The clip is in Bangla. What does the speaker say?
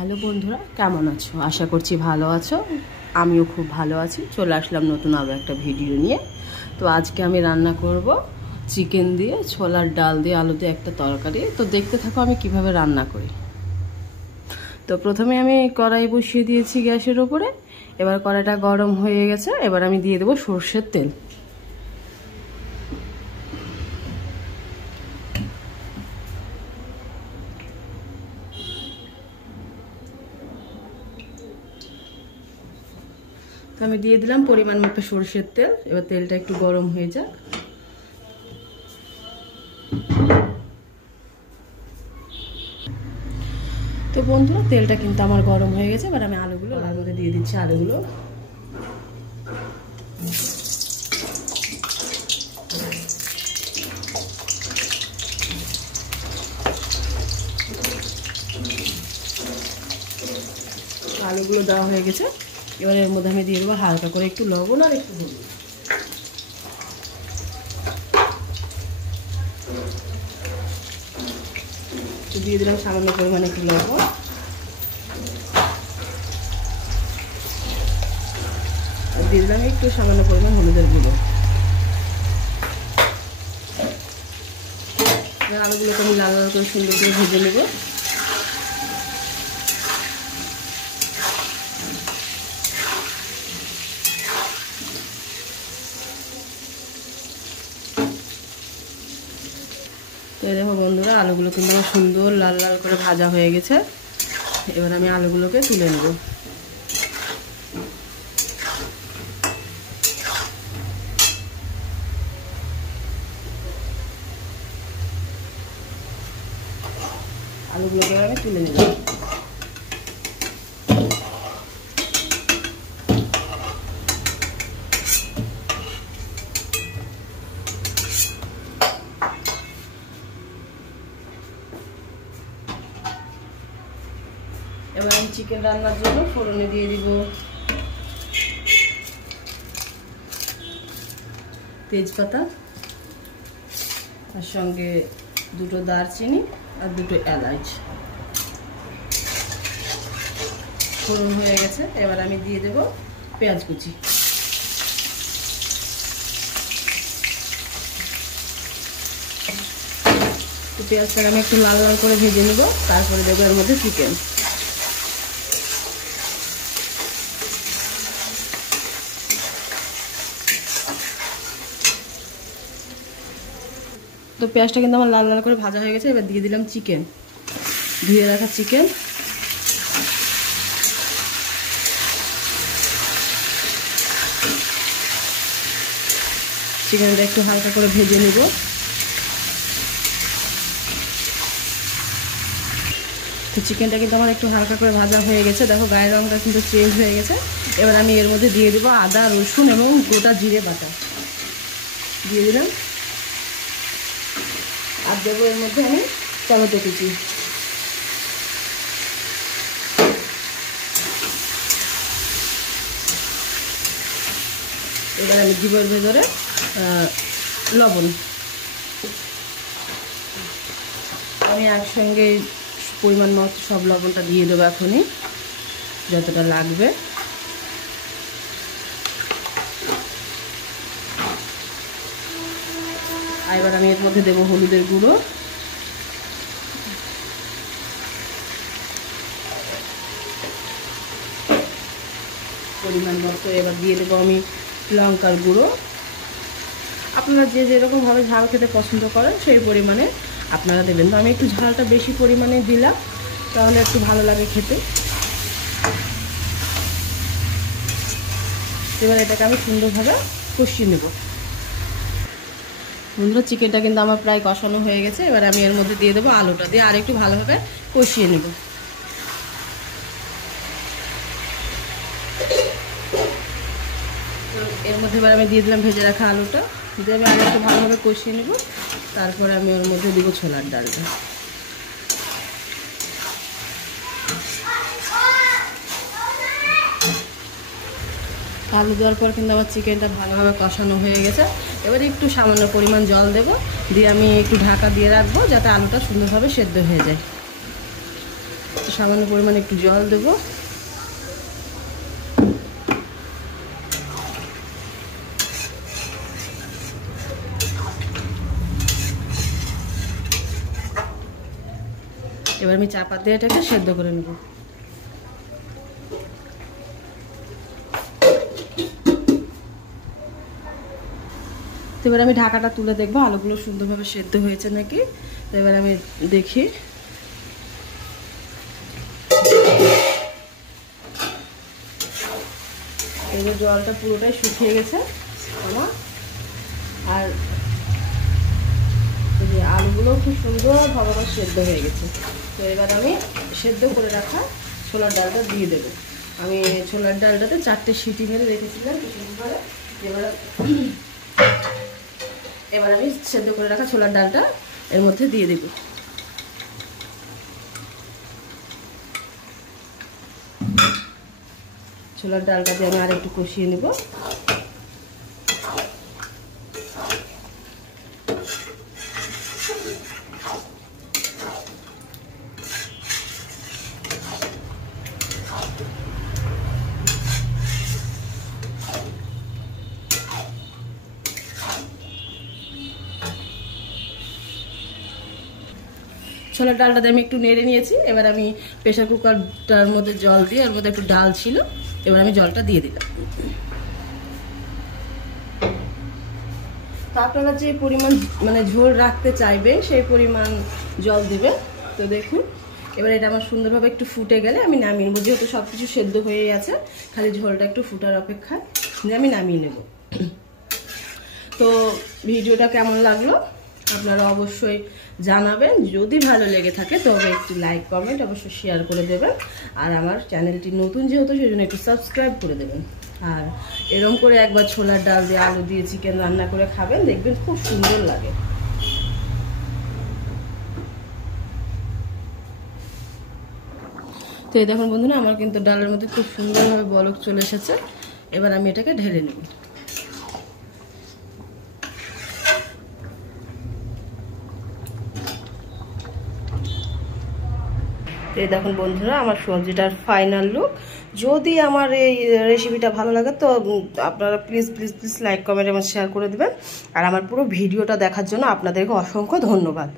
হ্যালো বন্ধুরা, কেমন আছো? আশা করছি ভালো আছো। আমিও খুব ভালো আছি। চলে আসলাম নতুন আরও একটা ভিডিও নিয়ে। তো আজকে আমি রান্না করব চিকেন দিয়ে, ছোলার ডাল দিয়ে, আলু দিয়ে একটা তরকারি। তো দেখতে থাকো আমি কিভাবে রান্না করি। তো প্রথমে আমি কড়াই বসিয়ে দিয়েছি গ্যাসের উপরে। এবার কড়াইটা গরম হয়ে গেছে। এবার আমি দিয়ে দেবো সরষের তেল। তো আমি দিয়ে দিলাম পরিমাণ মতো সরষের তেল। এবার তেলটা একটু গরম হয়ে যাক। তো বন্ধুরা, তেলটা কিন্তু আমার গরম হয়ে গেছে। এবার আমি আলুগুলো তার মধ্যে দিয়ে দিচ্ছি। আলুগুলো দেওয়া হয়ে গেছে। এবার এর মধ্যে আমি দিয়ে দেবো হালকা করে একটু লবণ আর একটু হলুদ। দিয়ে দিলাম সামান্য পরিমাণে একটু লবণ। দিয়ে দিলাম একটু সামান্য পরিমাণ হলুদের গুঁড়ো। আলুগুলোকে আমি লাল লাল করে সুন্দর করে ভেজে নেব। তো দেখো বন্ধুরা, আলুগুলো কিন্তু আমার সুন্দর লাল লাল করে ভাজা হয়ে গেছে। এবার আমি আলুগুলোকে তুলে নেব। আলুগুলোকে আমি তুলে নেব। এবার আমি চিকেন রান্নার জন্য ফোড়নে দিয়ে দিব তেজপাতা, তার সঙ্গে দুটো দারচিনি আর দুটো এলাচ। ফোড়ন হয়ে গেছে। এবার আমি দিয়ে দেব পেঁয়াজ কুচি। তো পেঁয়াজটাকে আমি একটু লাল লাল করে ভেজে নেব। তারপরে দেবো এর মধ্যে চিকেন। তো পেঁয়াজটা কিন্তু আমার লাল লাল করে ভাজা হয়ে গেছে। এবার দিয়ে দিলাম চিকেন, ধুয়ে রাখা চিকেন। চিকেনটা একটু হালকা করে ভেজে নেব। তো চিকেনটা কিন্তু আমার একটু হালকা করে ভাজা হয়ে গেছে। দেখো গায়ের রঙটা কিন্তু চেঞ্জ হয়ে গেছে। এবার আমি এর মধ্যে দিয়ে দেবো আদা, রসুন এবং গোটা জিরে বাটা দিয়ে দিলাম। আর দেবো এর মধ্যে আমি টমেটো কুচি। এবার আমি দিব এর ভেতরে লবণ। আমি একসঙ্গে পরিমাণ মতো সব লবণটা দিয়ে দেবো এখনই, যতটা লাগবে। আর এবার আমি এর মধ্যে দেবো হলুদের গুঁড়ো, পরিমাণ মতো। এবার দিয়ে দেবো আমি লঙ্কার গুঁড়ো। আপনারা যে যেরকমভাবে ঝাল খেতে পছন্দ করেন সেই পরিমাণে আপনারা দেবেন। তো আমি একটু ঝালটা বেশি পরিমাণে দিলাম, তাহলে একটু ভালো লাগে খেতে। এবার এটাকে আমি সুন্দরভাবে কষিয়ে নেব। বন্ধুরা, চিকেনটা কিন্তু আমার প্রায় কষানো হয়ে গেছে। এবার আমি এর মধ্যে দিয়ে দেবো আলুটা, দিয়ে আর একটু ভালোভাবে কষিয়ে নেব। এর মধ্যে এবার আমি দিয়ে দিলাম ভেজে রাখা আলুটা, দিয়ে আমি আর একটু ভালোভাবে কষিয়ে নেব। তারপরে আমি ওর মধ্যে দিব ছোলার ডালটা। আলু দেওয়ার পর কিন্তু আমার চিকেনটা ভালোভাবে কষানো হয়ে গেছে। এবারে একটু সামান্য পরিমাণ জল দেব, দিয়ে আমি একটু ঢাকা দিয়ে রাখবো যাতে আলুটা সুন্দরভাবে সেদ্ধ হয়ে যায়। সামান্য পরিমাণে একটু জল দেবো। এবার আমি চাপা দিয়ে এটাকে সেদ্ধ করে নেব। তো এবার আমি ঢাকাটা তুলে দেখবো আলুগুলো সুন্দরভাবে সেদ্ধ হয়েছে নাকি। তো এবার আমি দেখি। এবার জলটা পুরোটাই শুকিয়ে গেছে আমার, আর আলুগুলো খুব সুন্দরভাবে সেদ্ধ হয়ে গেছে। তো এবার আমি সেদ্ধ করে রাখা ছোলার ডালটা দিয়ে দেবো। আমি ছোলার ডালটাতে 4টে সিটি মেরে রেখেছিলাম কিছুক্ষণ পরে। এবার আমি সেদ্ধ করে রাখা ছোলার ডালটা এর মধ্যে দিয়ে দেব। ছোলার ডালটা দিয়ে আমি আর একটু কষিয়ে নেব। ছোলার ডালটা দিয়ে আমি একটু নেড়ে নিয়েছি। এবার আমি প্রেসার কুকারটার মধ্যে জল দিয়ে, ওর মধ্যে একটু ডাল ছিল, এবার আমি জলটা দিয়ে দিলাম। তো আপনারা যে পরিমাণ মানে ঝোল রাখতে চাইবেন সেই পরিমাণ জল দেবেন। তো দেখুন এবার এটা আমার সুন্দরভাবে একটু ফুটে গেলে আমি নামিয়ে নেবো। যেহেতু সব কিছু সেদ্ধ হয়ে আছে, খালি ঝোলটা একটু ফুটার অপেক্ষায় আমি নামিয়ে নেব। তো ভিডিওটা কেমন লাগলো আপনারা অবশ্যই জানাবেন। যদি ভালো লেগে থাকে তবে একটু লাইক কমেন্ট অবশ্যই শেয়ার করে দেবেন। আর আমার চ্যানেলটি নতুন যেহেতু সেই জন্য একটু সাবস্ক্রাইব করে দেবেন। আর এরকম করে একবার ছোলার ডাল দিয়ে আলু দিয়ে চিকেন রান্না করে খাবেন, দেখবেন খুব সুন্দর লাগে। তো এই দেখুন বন্ধুরা, আমার কিন্তু ডালের মধ্যে খুব সুন্দরভাবে বলক চলে এসেছে। এবার আমি এটাকে ঢেলে নেব। এই দেখুন বন্ধুরা, আমার সবজিটার ফাইনাল লুক। যদি আমার এই রেসিপিটা ভালো লাগে তো আপনারা please please please like comment এবং শেয়ার করে দেবেন। আর আমার পুরো ভিডিওটা দেখার জন্য আপনাদেরকে অসংখ্য ধন্যবাদ।